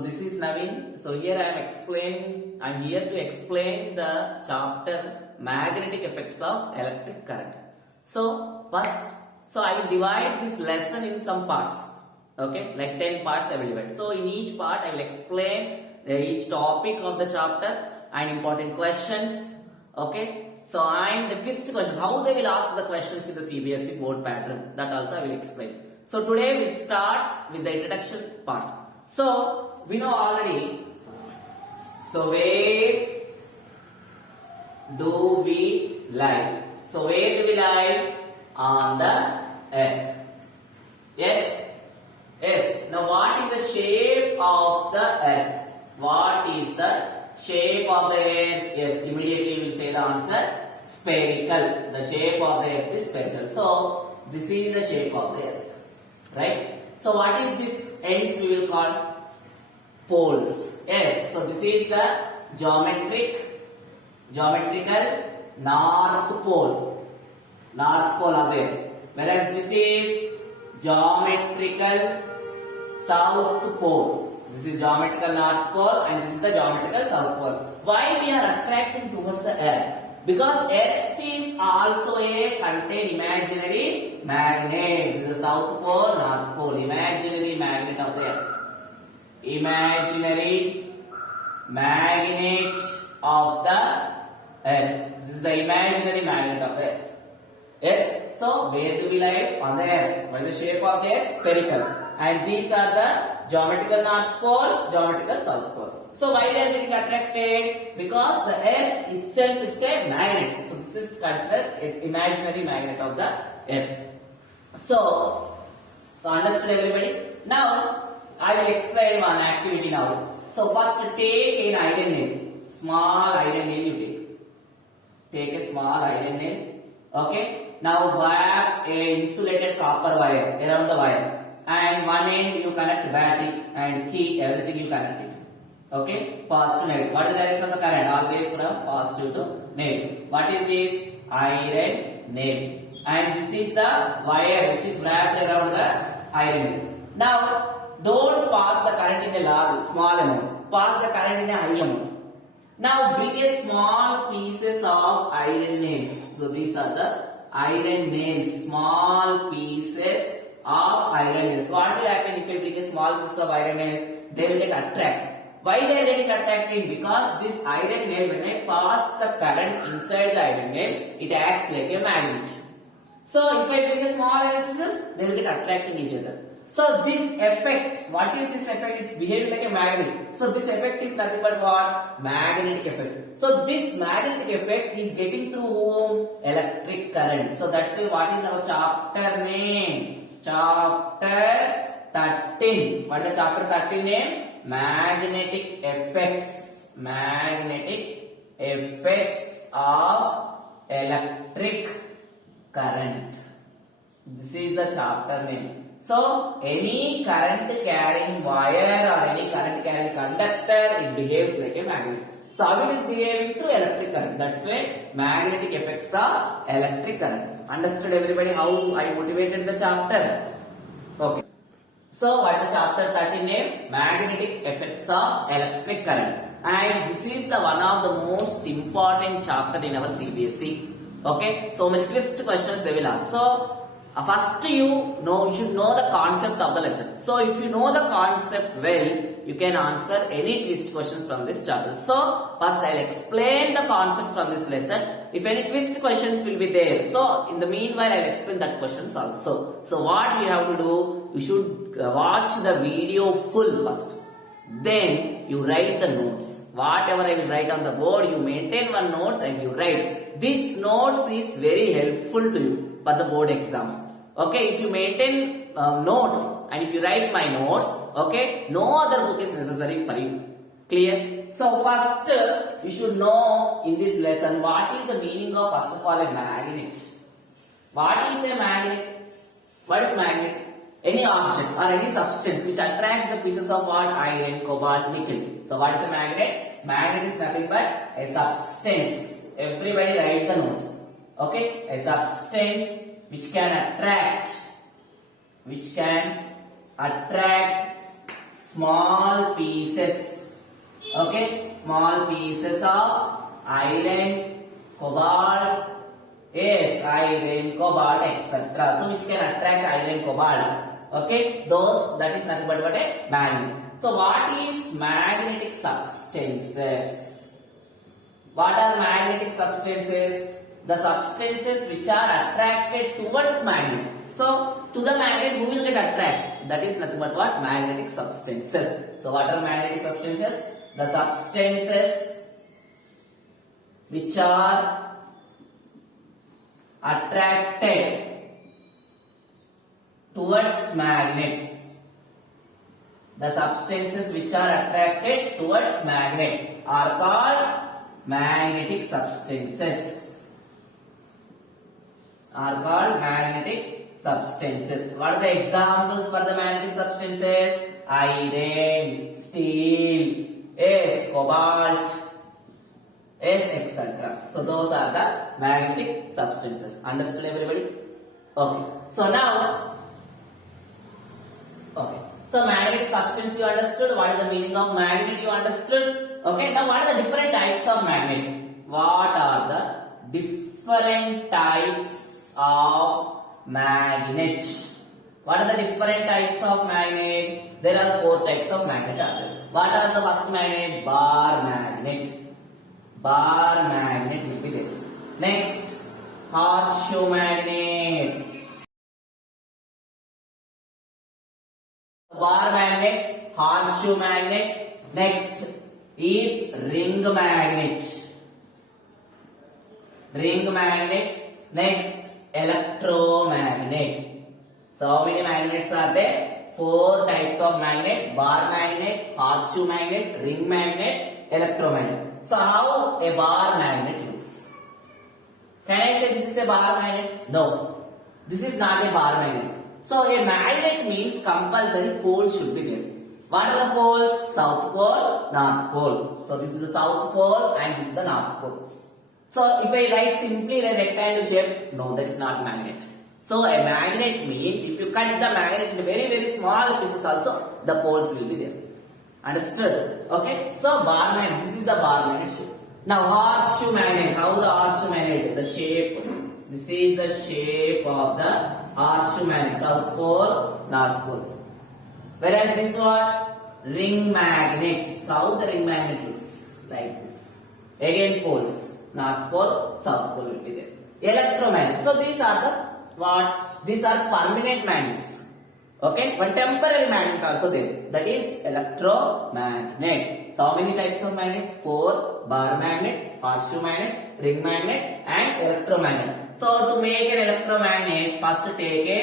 So this is Naveen. So here I am here to explain the chapter magnetic effects of electric current. So I will divide this lesson in some parts. Okay, like 10 parts I will divide. So in each part I will explain each topic of the chapter and important questions. Okay, so and the twist questions, how they will ask the questions in the CBSE board pattern, that also I will explain. So today we will start with the introduction part. So we know already. So where do we lie? So where do we lie? On the earth. Yes. Yes. Now what is the shape of the earth? What is the shape of the earth? Yes. Immediately you will say the answer. Spherical. The shape of the earth is spherical. So this is the shape of the earth. Right? So what is this ends we will call? Poles. Yes. So this is the geometrical north pole. North pole of the earth. Whereas this is geometrical south pole. This is geometrical north pole and this is the geometrical south pole. Why we are attracting towards the earth? Because earth is also contain imaginary magnet. This is the south pole, north pole. Imaginary magnet of the earth. Imaginary magnet of the earth. This is the imaginary magnet of the earth. Yes. So where do we lie? On the earth. What is the shape of the earth? Spherical. And these are the geometrical north pole, geometrical south pole. So why they are getting attracted? Because the earth itself is a magnet. So this is considered an imaginary magnet of the earth. So understood everybody? Now I will explain one activity now. So first take an iron nail. Small iron nail you take. Take a small iron nail. Okay. Now wrap a insulated copper wire around the wire. And one end you connect battery and key, everything you connect it. Okay, positive negative. What is the direction of the current? Always from positive to negative. What is this? Iron nail. And this is the wire which is wrapped around the iron nail. Now, don't pass the current in a small amount. Pass the current in a high amount. Now, bring a small pieces of iron nails. So these are the iron nails. Small pieces of iron nails. What will happen if you bring a small piece of iron nails? They will get attracted. Why they are getting attracted? Because this iron nail, when I pass the current inside the iron nail, it acts like a magnet. So if I bring a small iron pieces, they will get attracted to each other. So this effect, what is this effect? It's behaving like a magnet. So this effect is nothing but what? Magnetic effect. So this magnetic effect is getting through whom? Electric current. So that's why what is our chapter name? Chapter 13. What is the chapter 13 name? Magnetic effects. Magnetic effects of electric current. This is the chapter name. So any current carrying wire or any current carrying conductor, it behaves like a magnet. So how it is behaving? Through electric current. That's why magnetic effects of electric current. Understood everybody how I motivated the chapter? Okay. So what is the chapter 13 name? Magnetic effects of electric current. And this is the one of the most important chapter in our CBSE. Okay. So many twist questions they will ask. So first you should know the concept of the lesson. So if you know the concept well, you can answer any twist questions from this chapter. So first I will explain the concept from this lesson. If any twist questions will be there, so in the meanwhile I will explain that questions also. So what you have to do, you should watch the video full first. Then you write the notes. Whatever I will write on the board, you maintain one notes and you write. This notes is very helpful to you for the board exams. Okay, if you maintain notes and if you write my notes, okay, no other book is necessary for you. Clear? So first you should know in this lesson what is the meaning of first of all a magnet. What is a magnet? What is magnet? Any object or any substance which attracts the pieces of what? Iron, cobalt, nickel. So what is a magnet? Magnet is nothing but a substance. Everybody write the notes. Okay, a substance which can attract small pieces, okay, small pieces of iron, cobalt, yes, iron, cobalt, etc. So which can attract iron, cobalt. Okay, those, that is nothing but what a magnet. So what is magnetic substances? What are magnetic substances? The substances which are attracted towards magnet. So to the magnet, who will get attracted? That is nothing but what? Magnetic substances. So what are magnetic substances? The substances which are attracted towards magnet. The substances which are attracted towards magnet are called magnetic substances. Are called magnetic substances. What are the examples for the magnetic substances? Iron, steel, yes, cobalt, yes, etc. So those are the magnetic substances. Understood, everybody? Okay. So now, okay. So magnetic substance you understood. What is the meaning of magnet you understood? Okay. Now what are the different types of magnet? What are the different types of magnet? What are the different types of magnet? There are 4 types of magnet. What are the first magnet? Bar magnet. Bar magnet will be there. Next, horseshoe magnet. Bar magnet, horseshoe magnet. Next is ring magnet. Ring magnet. Next, electromagnet. So how many magnets are there? 4 types of magnet: bar magnet, horseshoe magnet, ring magnet, electromagnet. So how a bar magnet looks? Can I say this is a bar magnet? No, this is not a bar magnet. So a magnet means compulsory poles should be there. What are the poles? South pole, north pole. So this is the south pole and this is the north pole. So if I write simply in a rectangle shape, no, that is not magnet. So a magnet means if you cut the magnet into very small pieces also, the poles will be there. Understood? Okay. So bar magnet, this is the bar magnet shape. Now horseshoe magnet, how the horseshoe magnet? The shape. This is the shape of the horseshoe magnet. South pole, north pole. Whereas this what? Ring magnet. How the ring magnet looks? Like this. Again poles. North pole, south pole will be there. Electromagnet. So these are the what? These are permanent magnets. Okay. One temporary magnet also there. That is electromagnet. So how many types of magnets? 4. Bar magnet, horseshoe magnet, ring magnet and electromagnet. So to make an electromagnet, first take a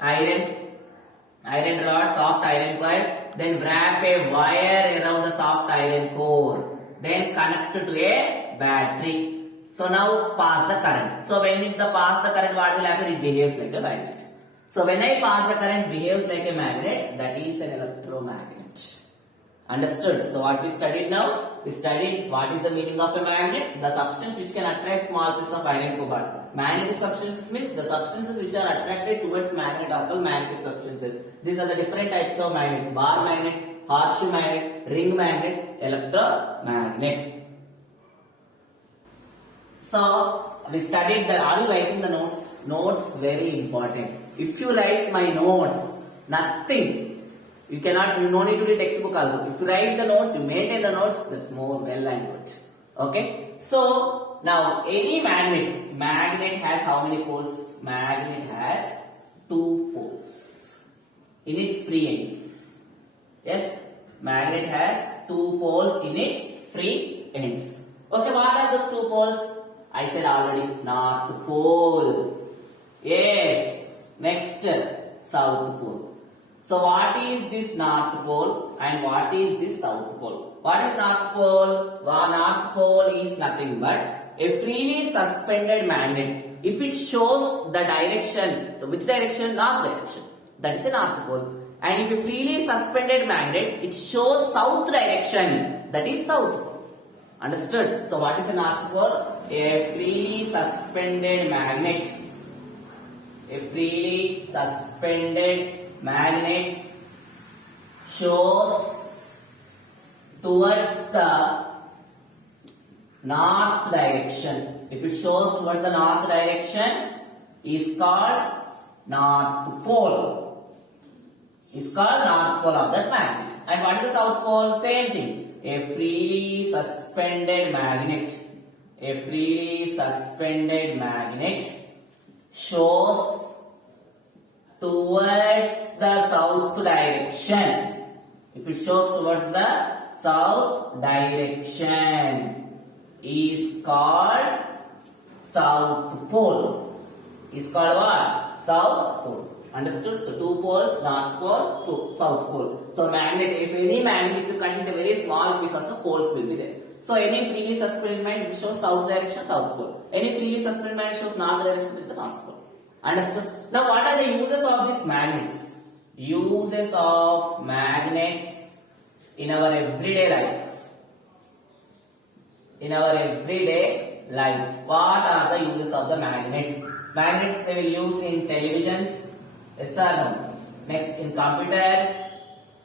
iron rod, soft iron coil, then wrap a wire around the soft iron core, then connect to a battery. So now pass the current. So when it pass the current, what will happen? It behaves like a magnet. So when I pass the current, behaves like a magnet. That is an electromagnet. Understood? So what we studied now? We studied what is the meaning of a magnet. The substance which can attract small pieces of iron, cobalt. Magnetic substances means the substances which are attracted towards magnet are called magnetic substances. These are the different types of magnets: bar magnet, horseshoe magnet, ring magnet, electromagnet. So we studied that. Are you writing the notes? Notes very important. If you write my notes, nothing. You cannot. You no need to read textbook also. If you write the notes, you maintain the notes. That's more well and good. Okay. So now any magnet has how many poles? Magnet has 2 poles in its free ends. Yes. Magnet has 2 poles in its free ends. Okay. What are those 2 poles? I said already, north pole. Yes. Next, south pole. So what is this north pole and what is this south pole? What is north pole? Well, north pole is nothing but a freely suspended magnet. If it shows the direction, which direction? North direction. That is the north pole. And if a freely suspended magnet, it shows south direction. That is south pole. Understood? So what is a north pole? A freely suspended magnet. A freely suspended magnet shows towards the north direction. If it shows towards the north direction, is called north pole. Is called north pole of that magnet. And what is the south pole? Same thing. A freely suspended magnet. A freely suspended magnet shows towards the south direction. If it shows towards the south direction, is called south pole. Is called what? South pole. Understood? So two poles, north pole, south pole. So magnet, if any magnet, if you contain a very small piece, also poles will be there. So any freely suspended magnet shows south direction, south pole. Any freely suspended magnet shows north direction, that is the north pole. Understood? Now what are the uses of these magnets? Uses of magnets in our everyday life. In our everyday life, what are the uses of the magnets? Magnets they will use in televisions, yes or no? Next in computers,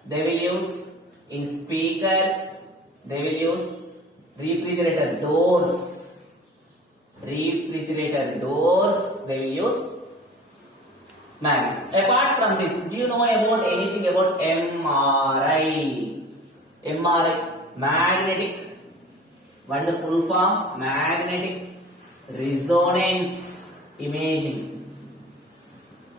they will use in speakers, they will use refrigerator doors. Refrigerator doors, they will use magnets. Apart from this, do you know about anything about MRI? MRI, magnetic. What is the full form? Magnetic resonance imaging.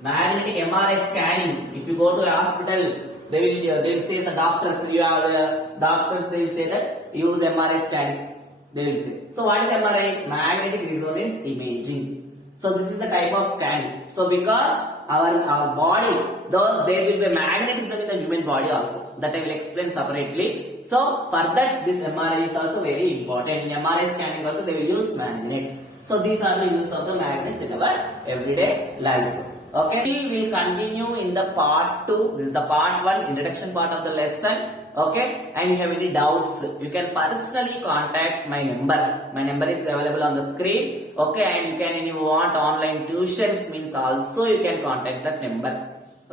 Magnetic MRI scanning. If you go to a hospital, they will say the doctors. You are doctors. They will say that use MRI scanning. They will say. So what is MRI? Magnetic resonance imaging. So this is the type of scanning. So because our body, though there will be magnetism in the human body also. That I will explain separately. So for that this MRI is also very important. In MRI scanning also they will use magnet. So these are the uses of the magnets in our everyday life. Okay, we will continue in the part 2. This is the part 1 introduction part of the lesson. Okay, and if you have any doubts, you can personally contact my number. My number is available on the screen. Okay, and you can, if you want online tuitions, means also you can contact that number.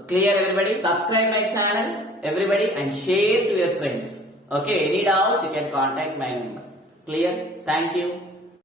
Clear everybody? Subscribe my channel, everybody, and share to your friends. Okay, any doubts, you can contact my number. Clear? Thank you.